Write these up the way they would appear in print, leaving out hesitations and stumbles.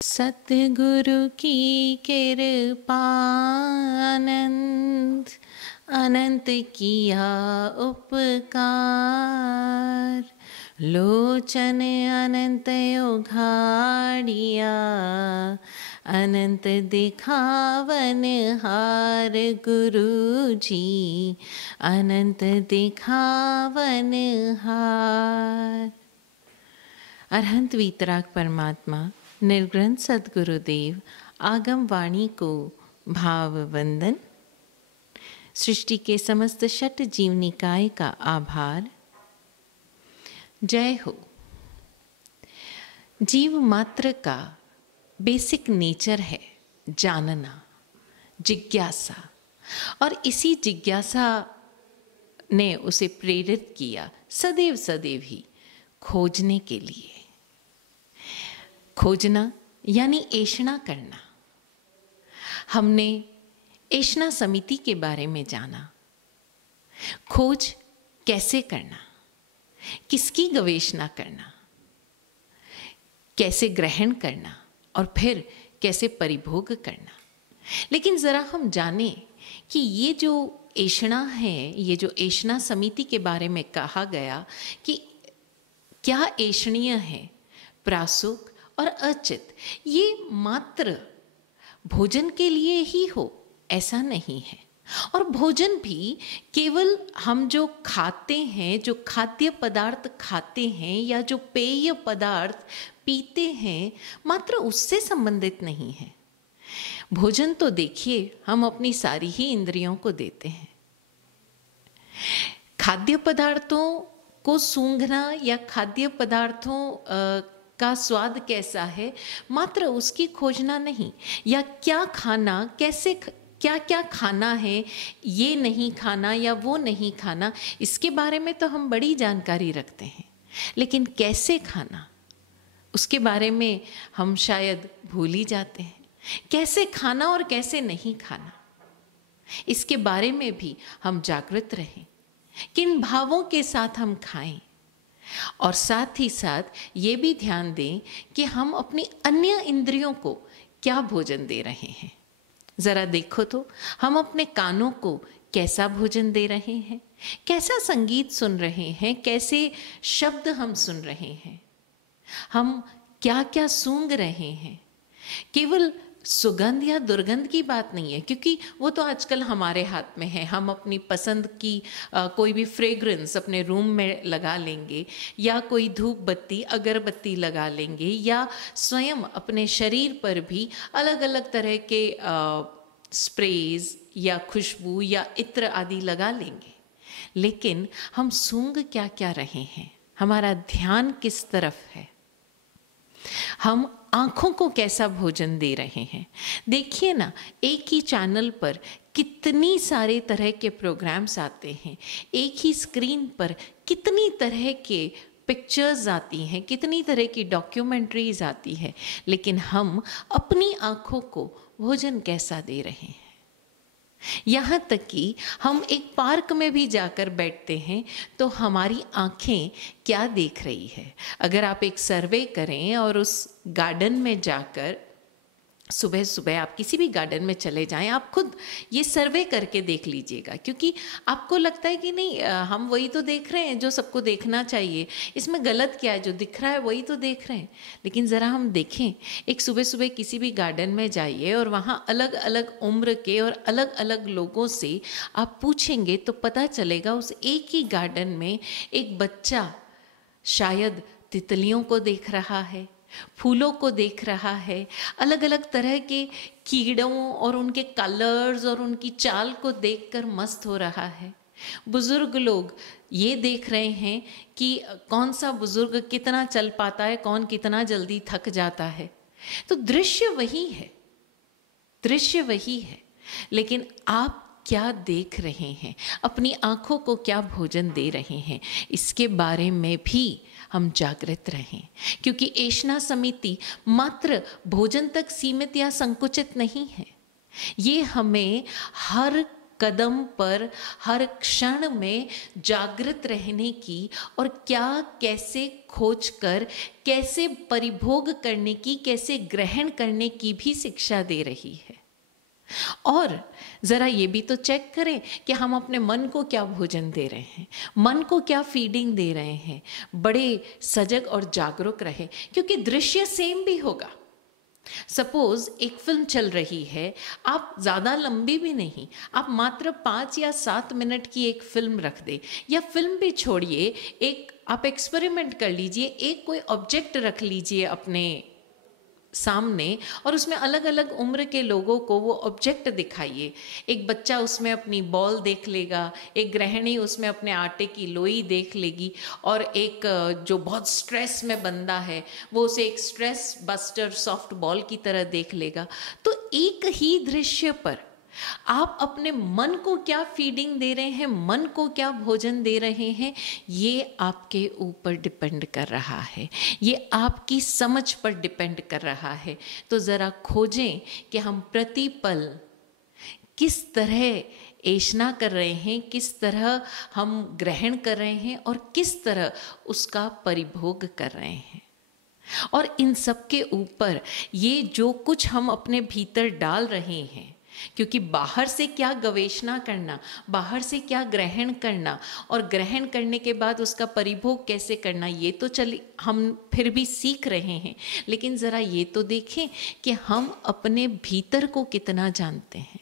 सतगुरु की कृपा अनंत अनंत किया उपकार। लोचन अनंत उघाड़िया अनंत दिखावन हार। गुरु जी अनंत दिखावन हार। अरहंत वीतराग परमात्मा निर्ग्रंथ सद्गुरुदेव आगम वाणी को भाव वंदन। सृष्टि के समस्त षट जीव निकाय का आभार। जय हो। जीव मात्र का बेसिक नेचर है जानना, जिज्ञासा, और इसी जिज्ञासा ने उसे प्रेरित किया सदैव सदैव ही खोजने के लिए। खोजना यानी ऐषणा करना। हमने ऐषणा समिति के बारे में जाना। खोज कैसे करना, किसकी गवेषणा करना, कैसे ग्रहण करना और फिर कैसे परिभोग करना। लेकिन ज़रा हम जाने कि ये जो ऐषणा है, ये जो ऐषणा समिति के बारे में कहा गया कि क्या ऐषणीय है, प्रासुक और अचित, ये मात्र भोजन के लिए ही हो ऐसा नहीं है। और भोजन भी केवल हम जो खाते हैं, जो खाद्य पदार्थ खाते हैं या जो पेय पदार्थ पीते हैं, मात्र उससे संबंधित नहीं है। भोजन तो देखिए हम अपनी सारी ही इंद्रियों को देते हैं। खाद्य पदार्थों को सूंघना या खाद्य पदार्थों का स्वाद कैसा है, मात्र उसकी खोजना नहीं, या क्या खाना, कैसे क्या क्या खाना है, ये नहीं खाना या वो नहीं खाना, इसके बारे में तो हम बड़ी जानकारी रखते हैं। लेकिन कैसे खाना, उसके बारे में हम शायद भूल ही जाते हैं। कैसे खाना और कैसे नहीं खाना, इसके बारे में भी हम जागृत रहें। किन भावों के साथ हम खाएं, और साथ ही साथ ये भी ध्यान दें कि हम अपनी अन्य इंद्रियों को क्या भोजन दे रहे हैं। ज़रा देखो तो हम अपने कानों को कैसा भोजन दे रहे हैं, कैसा संगीत सुन रहे हैं, कैसे शब्द हम सुन रहे हैं, हम क्या क्या सूंघ रहे हैं। केवल सुगंध या दुर्गंध की बात नहीं है, क्योंकि वो तो आजकल हमारे हाथ में है। हम अपनी पसंद की कोई भी फ्रेग्रेंस अपने रूम में लगा लेंगे, या कोई धूप बत्ती अगरबत्ती लगा लेंगे, या स्वयं अपने शरीर पर भी अलग अलग तरह के स्प्रेज या खुशबू या इत्र आदि लगा लेंगे। लेकिन हम सूंघ क्या क्या रहे हैं, हमारा ध्यान किस तरफ है, हम आँखों को कैसा भोजन दे रहे हैं। देखिए ना, एक ही चैनल पर कितनी सारे तरह के प्रोग्राम्स आते हैं, एक ही स्क्रीन पर कितनी तरह के पिक्चर्स आती हैं, कितनी तरह की डॉक्यूमेंट्रीज आती है, लेकिन हम अपनी आँखों को भोजन कैसा दे रहे हैं। यहाँ तक कि हम एक पार्क में भी जाकर बैठते हैं तो हमारी आँखें क्या देख रही है। अगर आप एक सर्वे करें और उस गार्डन में जाकर सुबह सुबह आप किसी भी गार्डन में चले जाएं, आप खुद ये सर्वे करके देख लीजिएगा, क्योंकि आपको लगता है कि नहीं हम वही तो देख रहे हैं जो सबको देखना चाहिए, इसमें गलत क्या है, जो दिख रहा है वही तो देख रहे हैं। लेकिन ज़रा हम देखें, एक सुबह सुबह किसी भी गार्डन में जाइए और वहाँ अलग अलग उम्र के और अलग अलग लोगों से आप पूछेंगे तो पता चलेगा उस एक ही गार्डन में एक बच्चा शायद तितलियों को देख रहा है, फूलों को देख रहा है, अलग अलग तरह के कीड़ों और उनके कलर्स और उनकी चाल को देखकर मस्त हो रहा है। बुजुर्ग लोग ये देख रहे हैं कि कौन सा बुजुर्ग कितना चल पाता है, कौन कितना जल्दी थक जाता है। तो दृश्य वही है, दृश्य वही है, लेकिन आप क्या देख रहे हैं, अपनी आँखों को क्या भोजन दे रहे हैं, इसके बारे में भी हम जागृत रहें। क्योंकि ऐषणा समिति मात्र भोजन तक सीमित या संकुचित नहीं है, ये हमें हर कदम पर, हर क्षण में जागृत रहने की और क्या कैसे खोज कर कैसे परिभोग करने की, कैसे ग्रहण करने की भी शिक्षा दे रही है। और जरा ये भी तो चेक करें कि हम अपने मन को क्या भोजन दे रहे हैं, मन को क्या फीडिंग दे रहे हैं। बड़े सजग और जागरूक रहे, क्योंकि दृश्य सेम भी होगा। सपोज एक फिल्म चल रही है, आप ज़्यादा लंबी भी नहीं, आप मात्र 5 या 7 मिनट की एक फिल्म रख दे, या फिल्म भी छोड़िए, एक आप एक्सपेरिमेंट कर लीजिए, एक कोई ऑब्जेक्ट रख लीजिए अपने सामने और उसमें अलग अलग उम्र के लोगों को वो ऑब्जेक्ट दिखाइए। एक बच्चा उसमें अपनी बॉल देख लेगा, एक गृहिणी उसमें अपने आटे की लोई देख लेगी, और एक जो बहुत स्ट्रेस में बंदा है वो उसे एक स्ट्रेस बस्टर सॉफ्ट बॉल की तरह देख लेगा। तो एक ही दृश्य पर आप अपने मन को क्या फीडिंग दे रहे हैं, मन को क्या भोजन दे रहे हैं, ये आपके ऊपर डिपेंड कर रहा है, ये आपकी समझ पर डिपेंड कर रहा है। तो ज़रा खोजें कि हम प्रतिपल किस तरह ऐशना कर रहे हैं, किस तरह हम ग्रहण कर रहे हैं और किस तरह उसका परिभोग कर रहे हैं। और इन सब के ऊपर ये जो कुछ हम अपने भीतर डाल रहे हैं, क्योंकि बाहर से क्या गवेषणा करना, बाहर से क्या ग्रहण करना और ग्रहण करने के बाद उसका परिभोग कैसे करना, ये तो चल हम फिर भी सीख रहे हैं। लेकिन ज़रा ये तो देखें कि हम अपने भीतर को कितना जानते हैं।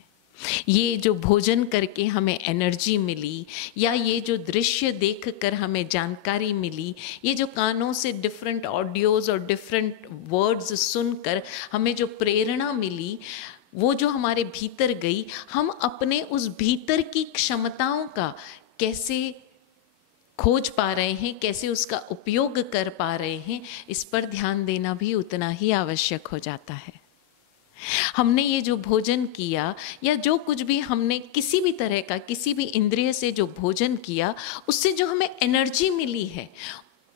ये जो भोजन करके हमें एनर्जी मिली, या ये जो दृश्य देखकर हमें जानकारी मिली, ये जो कानों से डिफरेंट ऑडियोज़ और डिफरेंट वर्ड्स सुनकर हमें जो प्रेरणा मिली, वो जो हमारे भीतर गई, हम अपने उस भीतर की क्षमताओं का कैसे खोज पा रहे हैं, कैसे उसका उपयोग कर पा रहे हैं, इस पर ध्यान देना भी उतना ही आवश्यक हो जाता है। हमने ये जो भोजन किया, या जो कुछ भी हमने किसी भी तरह का, किसी भी इंद्रिय से जो भोजन किया, उससे जो हमें एनर्जी मिली है,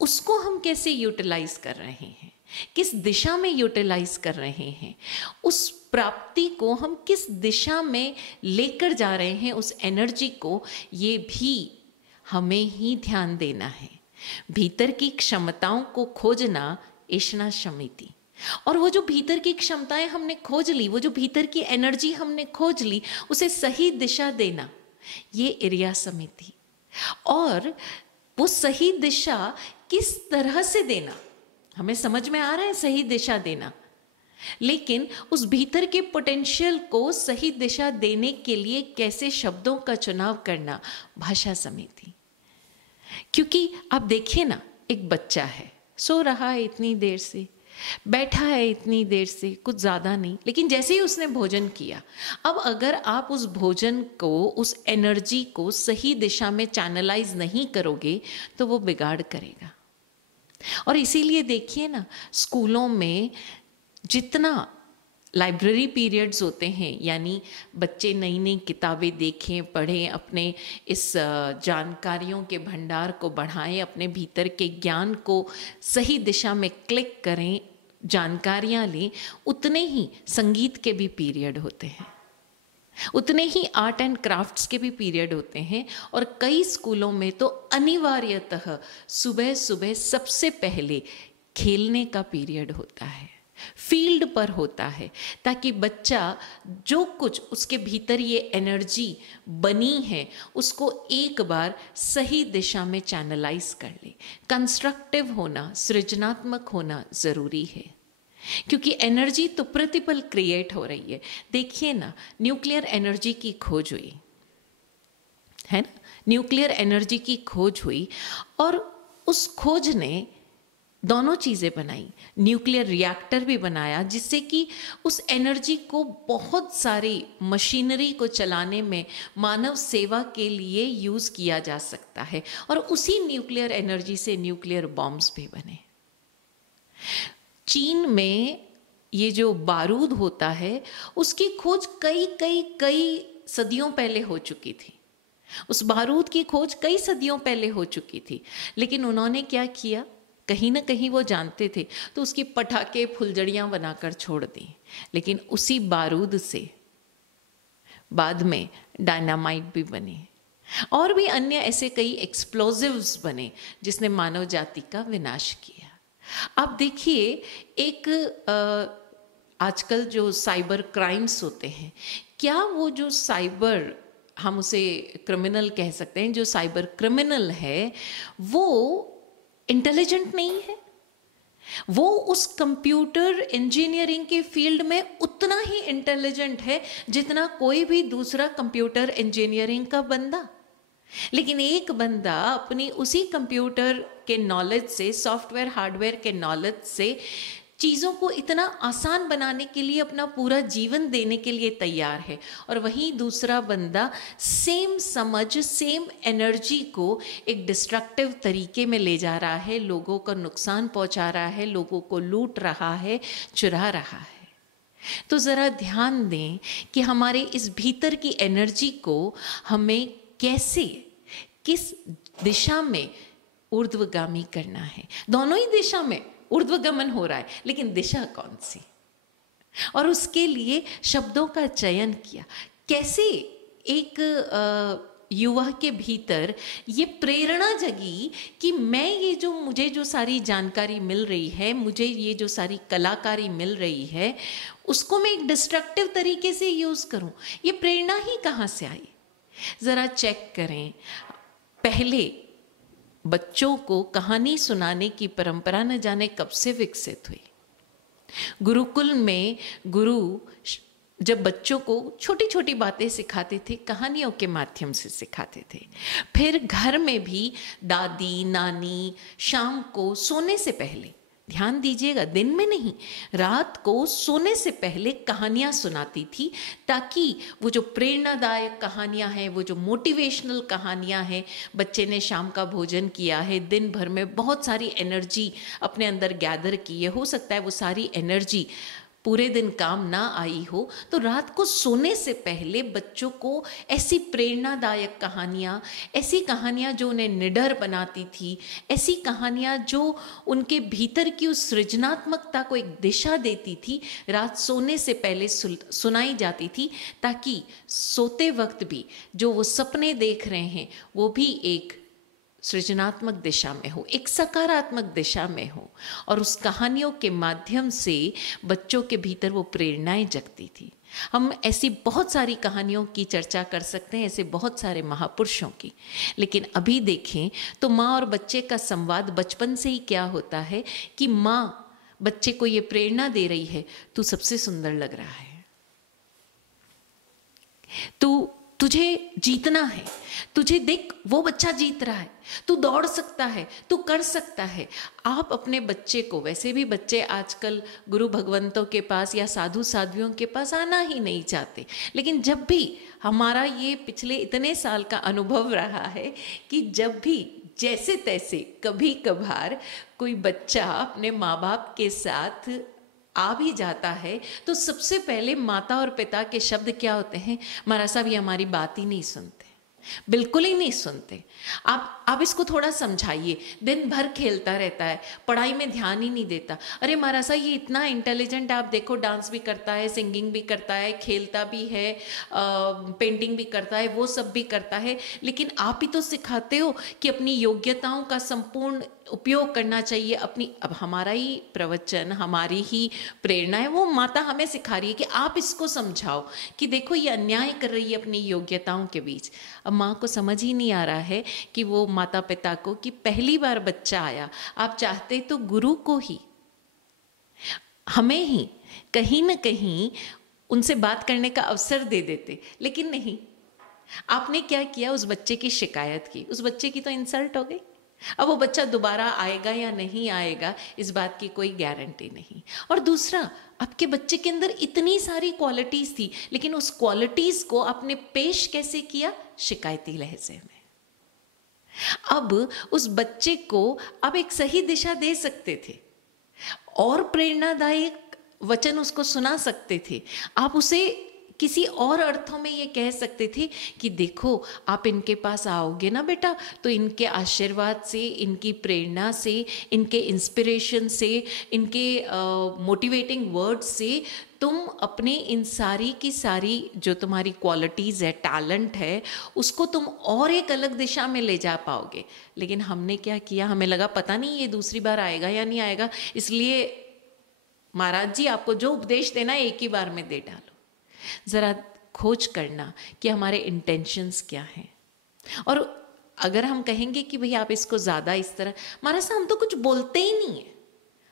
उसको हम कैसे यूटिलाइज कर रहे हैं, किस दिशा में यूटिलाइज कर रहे हैं, उस प्राप्ति को हम किस दिशा में लेकर जा रहे हैं, उस एनर्जी को, ये भी हमें ही ध्यान देना है। भीतर की क्षमताओं को खोजना ऐशना समिति, और वो जो भीतर की क्षमताएं हमने खोज ली, वो जो भीतर की एनर्जी हमने खोज ली, उसे सही दिशा देना, ये इरिया समिति। और वो सही दिशा किस तरह से देना, हमें समझ में आ रहा है सही दिशा देना, लेकिन उस भीतर के पोटेंशियल को सही दिशा देने के लिए कैसे शब्दों का चुनाव करना, भाषा समिति। क्योंकि आप देखिए ना, एक बच्चा है, सो रहा है इतनी देर से, बैठा है इतनी देर से, कुछ ज़्यादा नहीं, लेकिन जैसे ही उसने भोजन किया, अब अगर आप उस भोजन को, उस एनर्जी को सही दिशा में चैनलाइज नहीं करोगे तो वो बिगाड़ करेगा। और इसीलिए देखिए ना, स्कूलों में जितना लाइब्रेरी पीरियड्स होते हैं, यानी बच्चे नई नई किताबें देखें, पढ़ें, अपने इस जानकारियों के भंडार को बढ़ाएं, अपने भीतर के ज्ञान को सही दिशा में क्लिक करें, जानकारियां लें, उतने ही संगीत के भी पीरियड होते हैं, उतने ही आर्ट एंड क्राफ्ट्स के भी पीरियड होते हैं। और कई स्कूलों में तो अनिवार्यतः सुबह सुबह सबसे पहले खेलने का पीरियड होता है, फील्ड पर होता है, ताकि बच्चा जो कुछ उसके भीतर ये एनर्जी बनी है उसको एक बार सही दिशा में चैनलाइज कर ले। कंस्ट्रक्टिव होना, सृजनात्मक होना ज़रूरी है, क्योंकि एनर्जी तो प्रतिपल क्रिएट हो रही है। देखिए ना, न्यूक्लियर एनर्जी की खोज हुई है ना, न्यूक्लियर एनर्जी की खोज हुई, और उस खोज ने दोनों चीज़ें बनाई, न्यूक्लियर रिएक्टर भी बनाया, जिससे कि उस एनर्जी को बहुत सारी मशीनरी को चलाने में, मानव सेवा के लिए यूज़ किया जा सकता है। और उसी न्यूक्लियर एनर्जी से न्यूक्लियर बॉम्ब्स भी बने। चीन में ये जो बारूद होता है, उसकी खोज कई कई कई सदियों पहले हो चुकी थी, उस बारूद की खोज कई सदियों पहले हो चुकी थी। लेकिन उन्होंने क्या किया, कहीं ना कहीं वो जानते थे, तो उसकी पटाखे फुलझड़ियाँ बनाकर छोड़ दी। लेकिन उसी बारूद से बाद में डायनामाइट भी बने, और भी अन्य ऐसे कई एक्सप्लोजिव्स बने जिसने मानव जाति का विनाश किया। अब देखिए, एक आजकल जो साइबर क्राइम्स होते हैं, क्या वो जो साइबर, हम उसे क्रिमिनल कह सकते हैं, जो साइबर क्रिमिनल है वो इंटेलिजेंट नहीं है? वो उस कंप्यूटर इंजीनियरिंग के फील्ड में उतना ही इंटेलिजेंट है जितना कोई भी दूसरा कंप्यूटर इंजीनियरिंग का बंदा। लेकिन एक बंदा अपनी उसी कंप्यूटर के नॉलेज से, सॉफ्टवेयर हार्डवेयर के नॉलेज से चीज़ों को इतना आसान बनाने के लिए अपना पूरा जीवन देने के लिए तैयार है, और वहीं दूसरा बंदा सेम समझ, सेम एनर्जी को एक डिस्ट्रक्टिव तरीके में ले जा रहा है, लोगों को नुकसान पहुंचा रहा है, लोगों को लूट रहा है, चुरा रहा है। तो ज़रा ध्यान दें कि हमारे इस भीतर की एनर्जी को हमें कैसे, किस दिशा में ऊर्ध्वगामी करना है। दोनों ही दिशा में ऊर्ध्वगमन हो रहा है, लेकिन दिशा कौन सी? और उसके लिए शब्दों का चयन किया। कैसे एक युवा के भीतर ये प्रेरणा जगी कि मैं ये जो, मुझे जो सारी जानकारी मिल रही है, मुझे ये जो सारी कलाकारी मिल रही है, उसको मैं एक डिस्ट्रक्टिव तरीके से यूज़ करूं। ये प्रेरणा ही कहाँ से आई? ज़रा चेक करें। पहले बच्चों को कहानी सुनाने की परंपरा न जाने कब से विकसित हुई। गुरुकुल में गुरु जब बच्चों को छोटी छोटी बातें सिखाते थे, कहानियों के माध्यम से सिखाते थे। फिर घर में भी दादी, नानी शाम को सोने से पहले, ध्यान दीजिएगा, दिन में नहीं, रात को सोने से पहले कहानियाँ सुनाती थी, ताकि वो जो प्रेरणादायक कहानियाँ हैं, वो जो मोटिवेशनल कहानियाँ हैं, बच्चे ने शाम का भोजन किया है, दिन भर में बहुत सारी एनर्जी अपने अंदर गैदर की है, हो सकता है वो सारी एनर्जी पूरे दिन काम ना आई हो, तो रात को सोने से पहले बच्चों को ऐसी प्रेरणादायक कहानियाँ, ऐसी कहानियाँ जो उन्हें निडर बनाती थी, ऐसी कहानियाँ जो उनके भीतर की उस सृजनात्मकता को एक दिशा देती थी, रात सोने से पहले सुनाई जाती थी, ताकि सोते वक्त भी जो वो सपने देख रहे हैं वो भी एक सृजनात्मक दिशा में हो, एक सकारात्मक दिशा में हो। और उस कहानियों के माध्यम से बच्चों के भीतर वो प्रेरणाएं जगती थी। हम ऐसी बहुत सारी कहानियों की चर्चा कर सकते हैं, ऐसे बहुत सारे महापुरुषों की। लेकिन अभी देखें तो माँ और बच्चे का संवाद बचपन से ही क्या होता है कि माँ बच्चे को ये प्रेरणा दे रही है, तू सबसे सुंदर लग रहा है, तुझे जीतना है, तुझे देख वो बच्चा जीत रहा है, तू दौड़ सकता है, तू कर सकता है। आप अपने बच्चे को, वैसे भी बच्चे आजकल गुरु भगवंतों के पास या साधु साध्वियों के पास आना ही नहीं चाहते, लेकिन जब भी हमारा ये पिछले इतने साल का अनुभव रहा है कि जब भी जैसे तैसे कभी कभार कोई बच्चा अपने माँ बाप के साथ आ भी जाता है, तो सबसे पहले माता और पिता के शब्द क्या होते हैं? महाराज साहब ये हमारी बात ही नहीं सुनते, बिल्कुल ही नहीं सुनते। आप इसको थोड़ा समझाइए, दिन भर खेलता रहता है, पढ़ाई में ध्यान ही नहीं देता। अरे महाराज साहब ये इतना इंटेलिजेंट, आप देखो डांस भी करता है, सिंगिंग भी करता है, खेलता भी है, पेंटिंग भी करता है, वो सब भी करता है, लेकिन आप ही तो सिखाते हो कि अपनी योग्यताओं का संपूर्ण उपयोग करना चाहिए अपनी। अब हमारा ही प्रवचन, हमारी ही प्रेरणा है, वो माता हमें सिखा रही है कि आप इसको समझाओ कि देखो ये अन्याय कर रही है अपनी योग्यताओं के बीच। अब माँ को समझ ही नहीं आ रहा है कि वो माता पिता को, कि पहली बार बच्चा आया, आप चाहते तो गुरु को ही, हमें ही कहीं ना कहीं उनसे बात करने का अवसर दे देते, लेकिन नहीं, आपने क्या किया? उस बच्चे की शिकायत की, उस बच्चे की तो इंसल्ट हो गई। अब वो बच्चा दोबारा आएगा या नहीं आएगा, इस बात की कोई गारंटी नहीं। और दूसरा, आपके बच्चे के अंदर इतनी सारी क्वालिटीज थी, लेकिन उस क्वालिटीज को आपने पेश कैसे किया? शिकायती लहजे में। अब उस बच्चे को आप एक सही दिशा दे सकते थे और प्रेरणादायक वचन उसको सुना सकते थे। आप उसे किसी और अर्थों में ये कह सकते थे कि देखो आप इनके पास आओगे ना बेटा, तो इनके आशीर्वाद से, इनकी प्रेरणा से, इनके इंस्पिरेशन से, इनके मोटिवेटिंग वर्ड्स से तुम अपने इन सारी की सारी जो तुम्हारी क्वालिटीज़ है, टैलेंट है, उसको तुम और एक अलग दिशा में ले जा पाओगे। लेकिन हमने क्या किया, हमें लगा पता नहीं ये दूसरी बार आएगा या नहीं आएगा, इसलिए महाराज जी आपको जो उपदेश देना है एक ही बार में दे डालो। ज़रा खोज करना कि हमारे इंटेंशंस क्या हैं। और अगर हम कहेंगे कि भाई आप इसको ज़्यादा इस तरह, महाराज साहब हम तो कुछ बोलते ही नहीं है,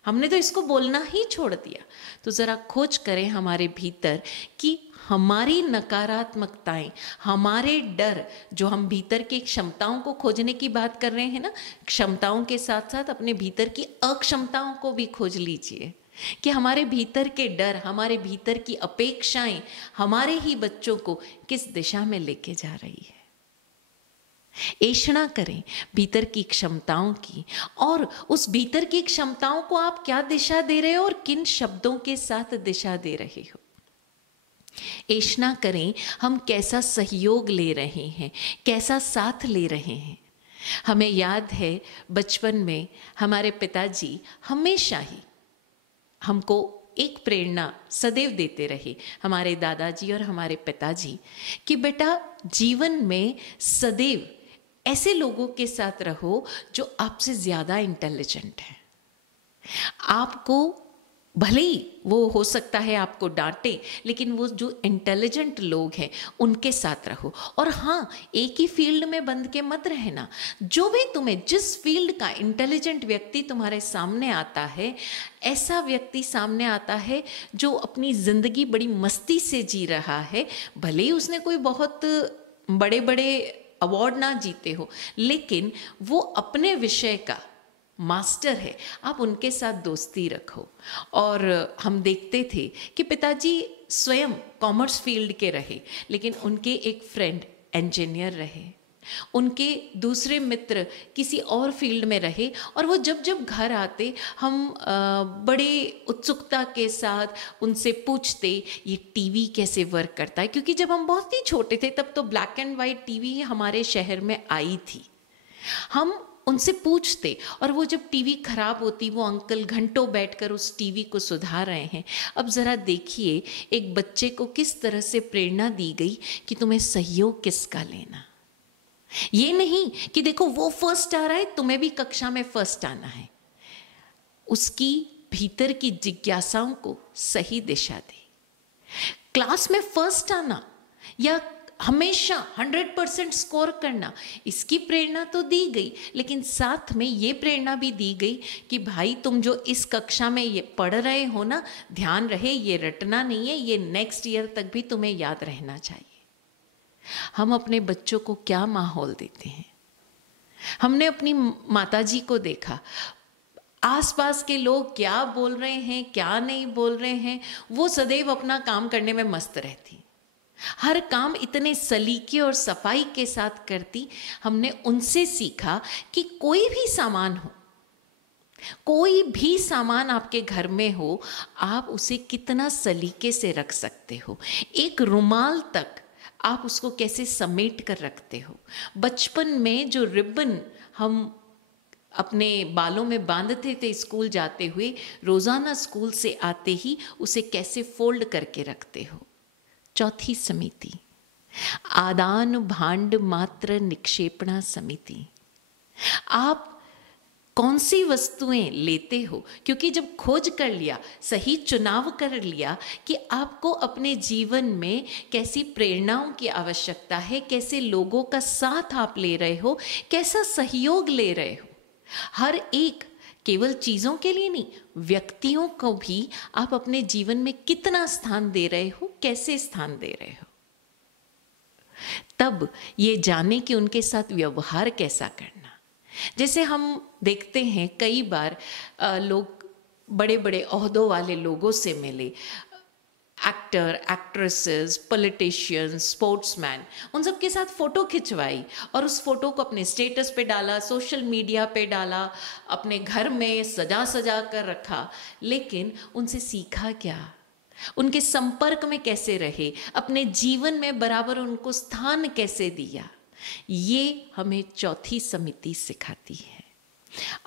हमने तो इसको बोलना ही छोड़ दिया। तो ज़रा खोज करें हमारे भीतर कि हमारी नकारात्मकताएं, हमारे डर, जो हम भीतर की क्षमताओं को खोजने की बात कर रहे हैं ना, क्षमताओं के साथ साथ अपने भीतर की अक्षमताओं को भी खोज लीजिए कि हमारे भीतर के डर, हमारे भीतर की अपेक्षाएं हमारे ही बच्चों को किस दिशा में लेके जा रही है। ऐषणा करें भीतर की क्षमताओं की, और उस भीतर की क्षमताओं को आप क्या दिशा दे रहे हो और किन शब्दों के साथ दिशा दे रहे हो। ऐषणा करें हम कैसा सहयोग ले रहे हैं, कैसा साथ ले रहे हैं। हमें याद है बचपन में हमारे पिताजी हमेशा ही हमको एक प्रेरणा सदैव देते रहे, हमारे दादाजी और हमारे पिताजी, कि बेटा जीवन में सदैव ऐसे लोगों के साथ रहो जो आपसे ज़्यादा इंटेलिजेंट है। आपको भले ही वो हो सकता है आपको डांटे, लेकिन वो जो इंटेलिजेंट लोग हैं उनके साथ रहो। और हाँ, एक ही फील्ड में बंध के मत रहना। जो भी तुम्हें, जिस फील्ड का इंटेलिजेंट व्यक्ति तुम्हारे सामने आता है, ऐसा व्यक्ति सामने आता है जो अपनी ज़िंदगी बड़ी मस्ती से जी रहा है, भले ही उसने कोई बहुत बड़े बड़े अवार्ड ना जीते हो, लेकिन वो अपने विषय का मास्टर है, आप उनके साथ दोस्ती रखो। और हम देखते थे कि पिताजी स्वयं कॉमर्स फील्ड के रहे, लेकिन उनके एक फ्रेंड इंजीनियर रहे, उनके दूसरे मित्र किसी और फील्ड में रहे, और वो जब जब घर आते हम बड़े उत्सुकता के साथ उनसे पूछते ये टीवी कैसे वर्क करता है, क्योंकि जब हम बहुत ही छोटे थे तब तो ब्लैक एंड वाइट टीवी हमारे शहर में आई थी। हम उनसे पूछते, और वो जब टीवी खराब होती, वो अंकल घंटों बैठकर उस टीवी को सुधार रहे हैं। अब ज़रा देखिए एक बच्चे को किस तरह से प्रेरणा दी गई कि तुम्हें सहयोग किसका लेना। ये नहीं कि देखो वो फर्स्ट आ रहा है, तुम्हें भी कक्षा में फर्स्ट आना है। उसकी भीतर की जिज्ञासाओं को सही दिशा दे। क्लास में फर्स्ट आना या हमेशा 100% स्कोर करना, इसकी प्रेरणा तो दी गई, लेकिन साथ में ये प्रेरणा भी दी गई कि भाई तुम जो इस कक्षा में ये पढ़ रहे हो ना, ध्यान रहे ये रटना नहीं है, ये नेक्स्ट ईयर तक भी तुम्हें याद रहना चाहिए। हम अपने बच्चों को क्या माहौल देते हैं। हमने अपनी माताजी को देखा, आसपास के लोग क्या बोल रहे हैं क्या नहीं बोल रहे हैं, वो सदैव अपना काम करने में मस्त रहती, हर काम इतने सलीके और सफाई के साथ करती। हमने उनसे सीखा कि कोई भी सामान हो, कोई भी सामान आपके घर में हो, आप उसे कितना सलीके से रख सकते हो। एक रुमाल तक आप उसको कैसे समेट कर रखते हो। बचपन में जो रिबन हम अपने बालों में बांधते थे स्कूल जाते हुए, रोज़ाना स्कूल से आते ही उसे कैसे फोल्ड करके रखते हो। चौथी समिति, आदान भांड मात्र निक्षेपणा समिति। आप कौन सी वस्तुएं लेते हो, क्योंकि जब खोज कर लिया, सही चुनाव कर लिया कि आपको अपने जीवन में कैसी प्रेरणाओं की आवश्यकता है, कैसे लोगों का साथ आप ले रहे हो, कैसा सहयोग ले रहे हो, हर एक केवल चीज़ों के लिए नहीं, व्यक्तियों को भी आप अपने जीवन में कितना स्थान दे रहे हो, कैसे स्थान दे रहे हो। तब ये जाने कि उनके साथ व्यवहार कैसा करना। जैसे हम देखते हैं कई बार लोग बड़े बड़े ओहदों वाले लोगों से मिले, एक्टर, एक्ट्रेसेस, पॉलिटिशियंस, स्पोर्ट्समैन, उन सब के साथ फ़ोटो खिंचवाई और उस फोटो को अपने स्टेटस पे डाला, सोशल मीडिया पे डाला, अपने घर में सजा सजा कर रखा। लेकिन उनसे सीखा क्या? उनके संपर्क में कैसे रहे, अपने जीवन में बराबर उनको स्थान कैसे दिया, ये हमें चौथी समिति सिखाती है।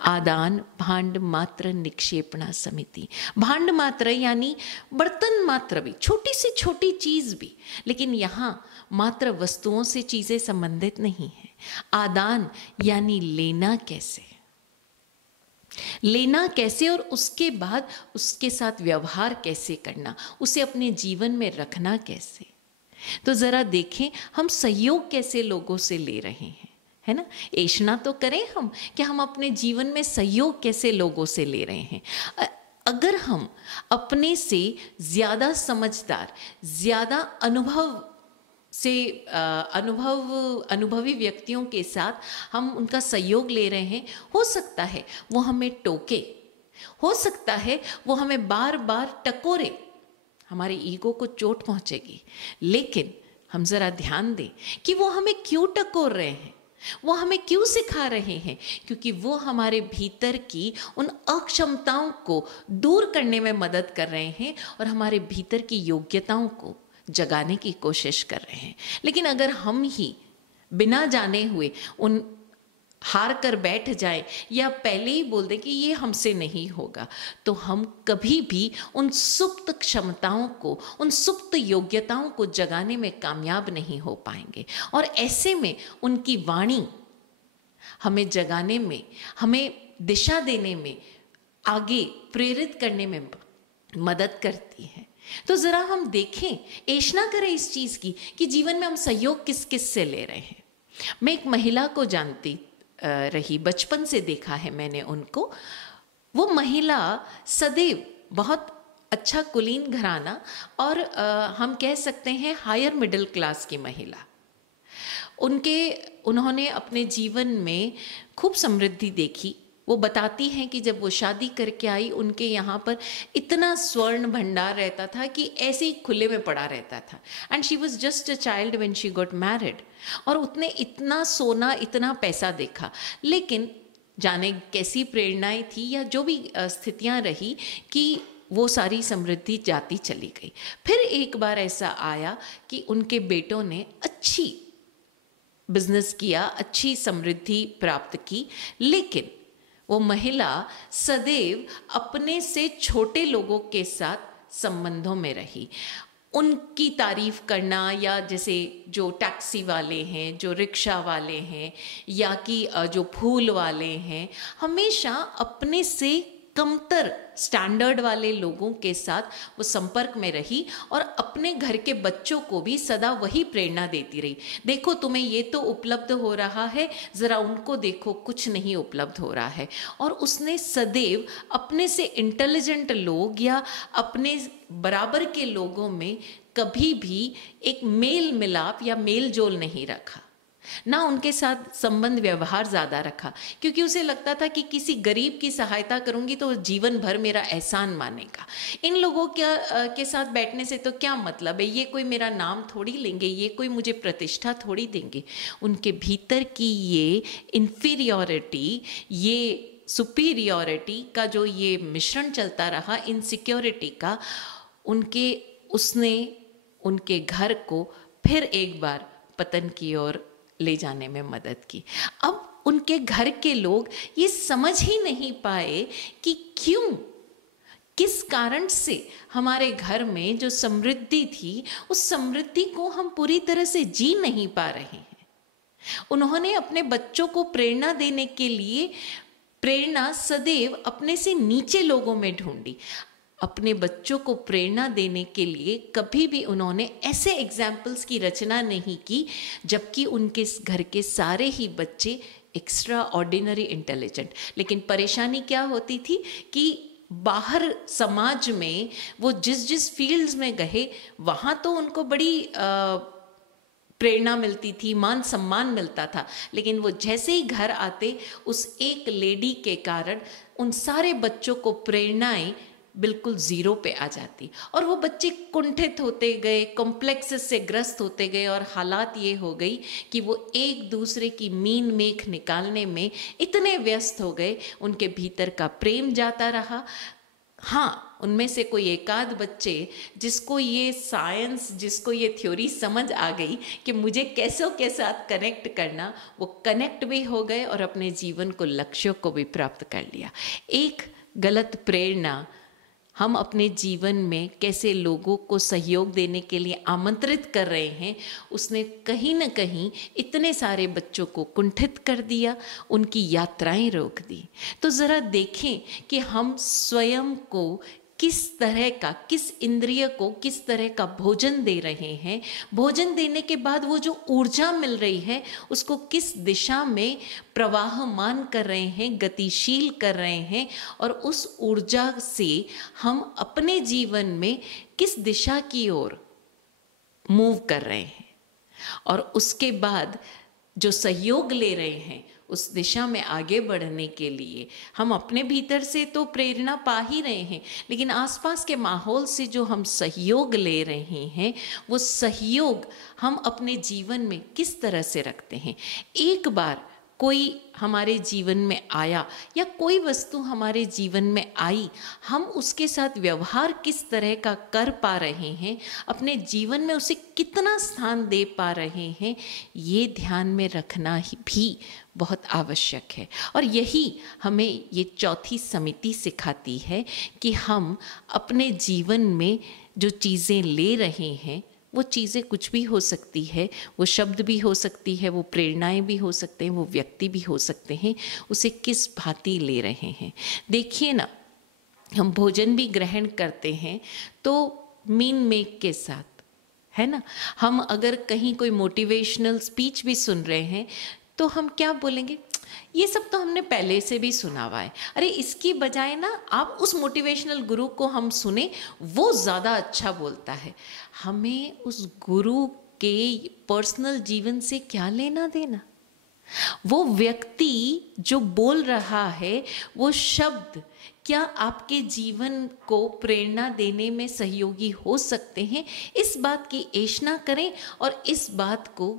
आदान भांड मात्र निक्षेपणा समिति। भांड मात्र यानी बर्तन मात्र भी, छोटी से छोटी चीज भी, लेकिन यहाँ मात्र वस्तुओं से चीजें संबंधित नहीं है। आदान यानी लेना कैसे, लेना कैसे और उसके बाद उसके साथ व्यवहार कैसे करना, उसे अपने जीवन में रखना कैसे। तो जरा देखें हम सहयोग कैसे लोगों से ले रहे हैं, है ना। ऐशना तो करें हम कि हम अपने जीवन में सहयोग कैसे लोगों से ले रहे हैं। अगर हम अपने से ज्यादा समझदार, ज्यादा अनुभवी व्यक्तियों के साथ हम उनका सहयोग ले रहे हैं, हो सकता है वो हमें टोके, हो सकता है वो हमें बार बार टकोरे, हमारे ईगो को चोट पहुंचेगी। लेकिन हम जरा ध्यान दें कि वो हमें क्यों टकोर रहे हैं, वो हमें क्यों सिखा रहे हैं, क्योंकि वो हमारे भीतर की उन अक्षमताओं को दूर करने में मदद कर रहे हैं और हमारे भीतर की योग्यताओं को जगाने की कोशिश कर रहे हैं। लेकिन अगर हम ही बिना जाने हुए उन हार कर बैठ जाएं या पहले ही बोल दें कि ये हमसे नहीं होगा, तो हम कभी भी उन सुप्त क्षमताओं को, उन सुप्त योग्यताओं को जगाने में कामयाब नहीं हो पाएंगे। और ऐसे में उनकी वाणी हमें जगाने में, हमें दिशा देने में, आगे प्रेरित करने में मदद करती है। तो जरा हम देखें, ऐशना करें इस चीज की कि जीवन में हम सहयोग किस किस से ले रहे हैं। मैं एक महिला को जानती रही, बचपन से देखा है मैंने उनको। वो महिला सदैव बहुत अच्छा कुलीन घराना और हम कह सकते हैं हायर मिडिल क्लास की महिला। उन्होंने अपने जीवन में खूब समृद्धि देखी। वो बताती हैं कि जब वो शादी करके आई, उनके यहाँ पर इतना स्वर्ण भंडार रहता था कि ऐसे ही खुले में पड़ा रहता था। And she was just a child when she got married. और उसने इतना सोना, इतना पैसा देखा, लेकिन जाने कैसी प्रेरणाएं थी या जो भी स्थितियां रही कि वो सारी समृद्धि जाती चली गई। फिर एक बार ऐसा आया कि उनके बेटों ने अच्छी बिजनेस किया, अच्छी समृद्धि प्राप्त की, लेकिन वो महिला सदैव अपने से छोटे लोगों के साथ संबंधों में रही। उनकी तारीफ करना, या जैसे जो टैक्सी वाले हैं, जो रिक्शा वाले हैं, या कि जो फूल वाले हैं, हमेशा अपने से कमतर स्टैंडर्ड वाले लोगों के साथ वो संपर्क में रही और अपने घर के बच्चों को भी सदा वही प्रेरणा देती रही। देखो तुम्हें ये तो उपलब्ध हो रहा है, जरा उनको देखो, कुछ नहीं उपलब्ध हो रहा है। और उसने सदैव अपने से इंटेलिजेंट लोग या अपने बराबर के लोगों में कभी भी एक मेल मिलाप या मेल जोल नहीं रखा, ना उनके साथ संबंध व्यवहार ज्यादा रखा, क्योंकि उसे लगता था कि किसी गरीब की सहायता करूंगी तो जीवन भर मेरा एहसान मानेगा। इन लोगों के साथ बैठने से तो क्या मतलब है, ये कोई मेरा नाम थोड़ी लेंगे, ये कोई मुझे प्रतिष्ठा थोड़ी देंगे। उनके भीतर की ये इन्फीरियॉरिटी, ये सुपीरियॉरिटी का जो ये मिश्रण चलता रहा, इनसिक्योरिटी का, उसने उनके घर को फिर एक बार पतन की ओर ले जाने में मदद की। अब उनके घर के लोग ये समझ ही नहीं पाए कि क्यों, किस कारण से हमारे घर में जो समृद्धि थी, उस समृद्धि को हम पूरी तरह से जी नहीं पा रहे हैं। उन्होंने अपने बच्चों को प्रेरणा देने के लिए प्रेरणा सदैव अपने से नीचे लोगों में ढूंढी। अपने बच्चों को प्रेरणा देने के लिए कभी भी उन्होंने ऐसे एग्जाम्पल्स की रचना नहीं की, जबकि उनके घर के सारे ही बच्चे एक्स्ट्रा ऑर्डिनरी इंटेलिजेंट। लेकिन परेशानी क्या होती थी कि बाहर समाज में वो जिस जिस फील्ड्स में गए, वहाँ तो उनको बड़ी प्रेरणा मिलती थी, मान सम्मान मिलता था, लेकिन वो जैसे ही घर आते, उस एक लेडी के कारण उन सारे बच्चों को प्रेरणाएं बिल्कुल जीरो पे आ जाती और वो बच्चे कुंठित होते गए, कॉम्प्लेक्स से ग्रस्त होते गए और हालात ये हो गई कि वो एक दूसरे की मीन मेख निकालने में इतने व्यस्त हो गए, उनके भीतर का प्रेम जाता रहा, हाँ, उनमें से कोई एकाध बच्चे जिसको ये साइंस, जिसको ये थ्योरी समझ आ गई कि मुझे कैसों के साथ कनेक्ट करना, वो कनेक्ट भी हो गए और अपने जीवन को, लक्ष्यों को भी प्राप्त कर लिया। एक गलत प्रेरणा हम अपने जीवन में कैसे लोगों को सहयोग देने के लिए आमंत्रित कर रहे हैं, उसने कहीं न कहीं इतने सारे बच्चों को कुंठित कर दिया, उनकी यात्राएं रोक दी। तो ज़रा देखें कि हम स्वयं को किस तरह का, किस इंद्रिय को किस तरह का भोजन दे रहे हैं। भोजन देने के बाद वो जो ऊर्जा मिल रही है उसको किस दिशा में प्रवाहमान कर रहे हैं, गतिशील कर रहे हैं, और उस ऊर्जा से हम अपने जीवन में किस दिशा की ओर मूव कर रहे हैं, और उसके बाद जो सहयोग ले रहे हैं उस दिशा में आगे बढ़ने के लिए हम अपने भीतर से तो प्रेरणा पा ही रहे हैं, लेकिन आसपास के माहौल से जो हम सहयोग ले रहे हैं वो सहयोग हम अपने जीवन में किस तरह से रखते हैं। एक बार कोई हमारे जीवन में आया या कोई वस्तु हमारे जीवन में आई, हम उसके साथ व्यवहार किस तरह का कर पा रहे हैं, अपने जीवन में उसे कितना स्थान दे पा रहे हैं, ये ध्यान में रखना ही भी बहुत आवश्यक है। और यही हमें ये चौथी समिति सिखाती है कि हम अपने जीवन में जो चीज़ें ले रहे हैं, वो चीज़ें कुछ भी हो सकती है, वो शब्द भी हो सकती है, वो प्रेरणाएं भी हो सकते हैं, वो व्यक्ति भी हो सकते हैं, उसे किस भांति ले रहे हैं। देखिए ना, हम भोजन भी ग्रहण करते हैं तो मीन मेक के साथ, है ना। हम अगर कहीं कोई मोटिवेशनल स्पीच भी सुन रहे हैं तो हम क्या बोलेंगे, ये सब तो हमने पहले से भी सुना हुआ है, अरे इसकी बजाय ना आप उस मोटिवेशनल गुरु को हम सुने, वो ज़्यादा अच्छा बोलता है। हमें उस गुरु के पर्सनल जीवन से क्या लेना देना। वो व्यक्ति जो बोल रहा है, वो शब्द क्या आपके जीवन को प्रेरणा देने में सहयोगी हो सकते हैं, इस बात की ऐशना करें और इस बात को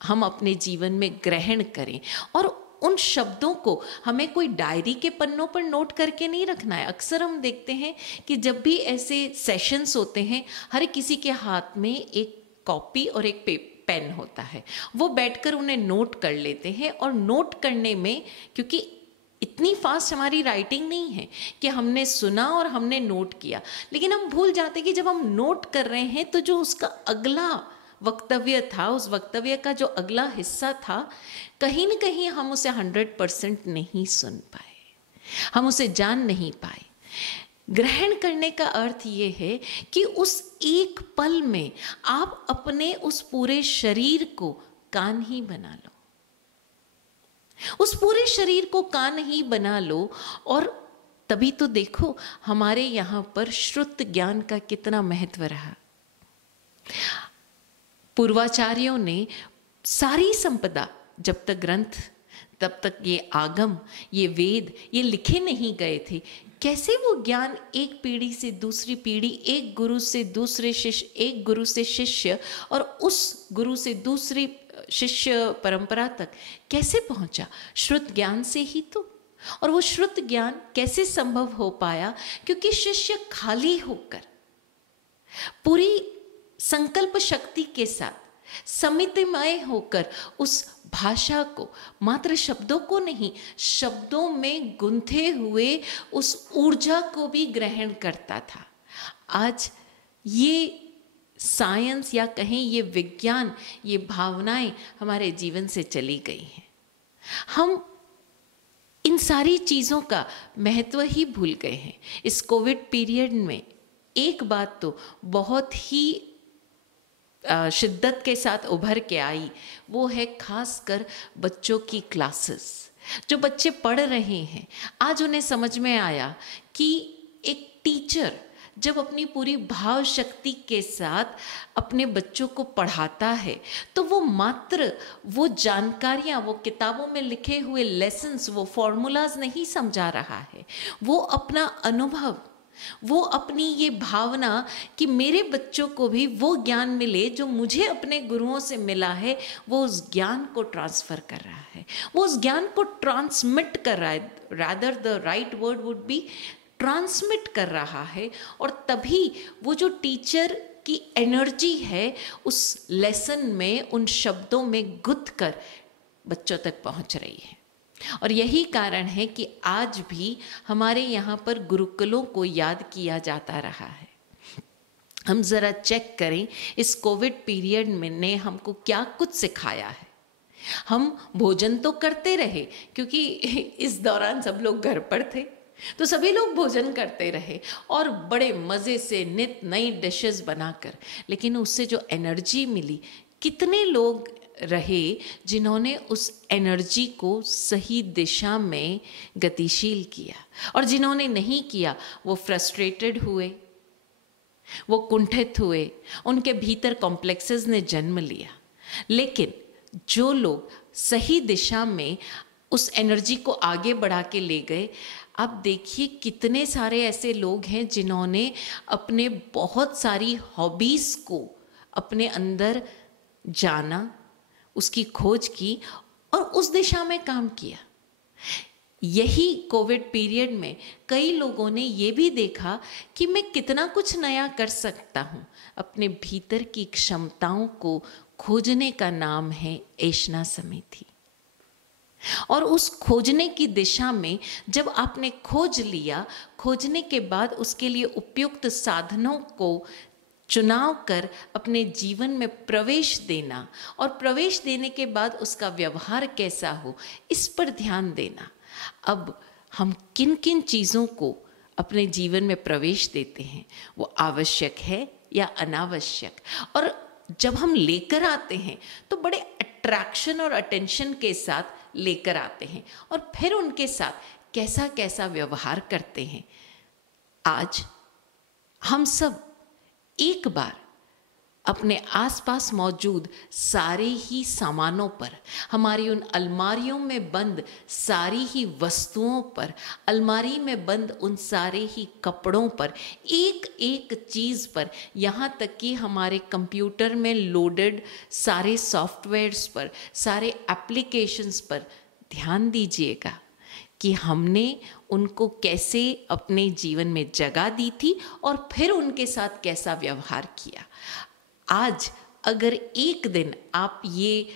हम अपने जीवन में ग्रहण करें। और उन शब्दों को हमें कोई डायरी के पन्नों पर नोट करके नहीं रखना है। अक्सर हम देखते हैं कि जब भी ऐसे सेशंस होते हैं, हर किसी के हाथ में एक कॉपी और एक पेन होता है, वो बैठकर उन्हें नोट कर लेते हैं। और नोट करने में, क्योंकि इतनी फास्ट हमारी राइटिंग नहीं है कि हमने सुना और हमने नोट किया, लेकिन हम भूल जाते कि जब हम नोट कर रहे हैं तो जो उसका अगला वक्तव्य था, उस वक्तव्य का जो अगला हिस्सा था, कहीं न कहीं हम उसे 100% नहीं सुन पाए, हम उसे जान नहीं पाए। ग्रहण करने का अर्थ ये है कि उस एक पल में आप अपने उस पूरे शरीर को कान ही बना लो, उस पूरे शरीर को कान ही बना लो। और तभी तो देखो हमारे यहाँ पर श्रुत ज्ञान का कितना महत्व रहा। पूर्वाचार्यों ने सारी संपदा, जब तक ग्रंथ, तब तक ये आगम, ये वेद, ये लिखे नहीं गए थे, कैसे वो ज्ञान एक पीढ़ी से दूसरी पीढ़ी, एक गुरु से दूसरे शिष्य, एक गुरु से शिष्य और उस गुरु से दूसरी शिष्य परंपरा तक कैसे पहुंचा? श्रुत ज्ञान से ही तो। और वो श्रुत ज्ञान कैसे संभव हो पाया? क्योंकि शिष्य खाली होकर, पूरी संकल्प शक्ति के साथ, समितिमय होकर उस भाषा को, मात्र शब्दों को नहीं, शब्दों में गुंथे हुए उस ऊर्जा को भी ग्रहण करता था। आज ये साइंस या कहें ये विज्ञान, ये भावनाएं हमारे जीवन से चली गई हैं। हम इन सारी चीज़ों का महत्व ही भूल गए हैं। इस कोविड पीरियड में एक बात तो बहुत ही शिद्दत के साथ उभर के आई, वो है खासकर बच्चों की क्लासेस। जो बच्चे पढ़ रहे हैं, आज उन्हें समझ में आया कि एक टीचर जब अपनी पूरी भाव शक्ति के साथ अपने बच्चों को पढ़ाता है तो वो मात्र वो जानकारियाँ, वो किताबों में लिखे हुए लेसन्स, वो फॉर्मूलाज नहीं समझा रहा है, वो अपना अनुभव, वो अपनी ये भावना कि मेरे बच्चों को भी वो ज्ञान मिले जो मुझे अपने गुरुओं से मिला है, वो उस ज्ञान को ट्रांसफ़र कर रहा है, वो उस ज्ञान को ट्रांसमिट कर रहा है। Rather the right word would be transmit कर रहा है, और तभी वो जो टीचर की एनर्जी है उस लेसन में, उन शब्दों में गुथ कर बच्चों तक पहुंच रही है। और यही कारण है कि आज भी हमारे यहाँ पर गुरुकुलों को याद किया जाता रहा है। हम ज़रा चेक करें इस कोविड पीरियड में ने हमको क्या कुछ सिखाया है। हम भोजन तो करते रहे, क्योंकि इस दौरान सब लोग घर पर थे, तो सभी लोग भोजन करते रहे और बड़े मज़े से नित नई डिशेस बनाकर, लेकिन उससे जो एनर्जी मिली, कितने लोग रहे जिन्होंने उस एनर्जी को सही दिशा में गतिशील किया, और जिन्होंने नहीं किया वो फ्रस्ट्रेटेड हुए, वो कुंठित हुए, उनके भीतर कॉम्प्लेक्सेस ने जन्म लिया। लेकिन जो लोग सही दिशा में उस एनर्जी को आगे बढ़ा के ले गए, अब देखिए कितने सारे ऐसे लोग हैं जिन्होंने अपने बहुत सारी हॉबीज़ को अपने अंदर जाना, उसकी खोज की और उस दिशा में काम किया। यही कोविड पीरियड में कई लोगों ने ये भी देखा कि मैं कितना कुछ नया कर सकता हूँ। अपने भीतर की क्षमताओं को खोजने का नाम है एशना समिति। और उस खोजने की दिशा में जब आपने खोज लिया, खोजने के बाद उसके लिए उपयुक्त साधनों को चुनाव कर अपने जीवन में प्रवेश देना, और प्रवेश देने के बाद उसका व्यवहार कैसा हो, इस पर ध्यान देना। अब हम किन किन चीज़ों को अपने जीवन में प्रवेश देते हैं, वो आवश्यक है या अनावश्यक, और जब हम लेकर आते हैं तो बड़े अट्रैक्शन और अटेंशन के साथ लेकर आते हैं, और फिर उनके साथ कैसा कैसा व्यवहार करते हैं। आज हम सब एक बार अपने आसपास मौजूद सारे ही सामानों पर, हमारी उन अलमारियों में बंद सारी ही वस्तुओं पर, अलमारी में बंद उन सारे ही कपड़ों पर, एक एक चीज़ पर, यहाँ तक कि हमारे कंप्यूटर में लोडेड सारे सॉफ्टवेयर्स पर, सारे एप्लीकेशंस पर ध्यान दीजिएगा कि हमने उनको कैसे अपने जीवन में जगह दी थी और फिर उनके साथ कैसा व्यवहार किया। आज अगर एक दिन आप ये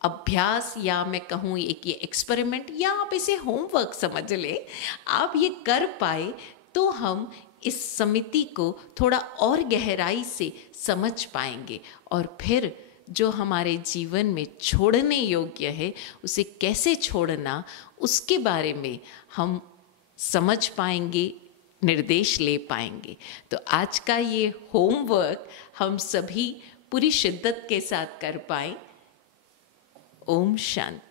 अभ्यास, या मैं कहूँ एक ये एक्सपेरिमेंट, या आप इसे होमवर्क समझ लें, आप ये कर पाए तो हम इस समिति को थोड़ा और गहराई से समझ पाएंगे, और फिर जो हमारे जीवन में छोड़ने योग्य है उसे कैसे छोड़ना, उसके बारे में हम समझ पाएंगे, निर्देश ले पाएंगे। तो आज का ये होमवर्क हम सभी पूरी शिद्दत के साथ कर पाएं। ओम शांति।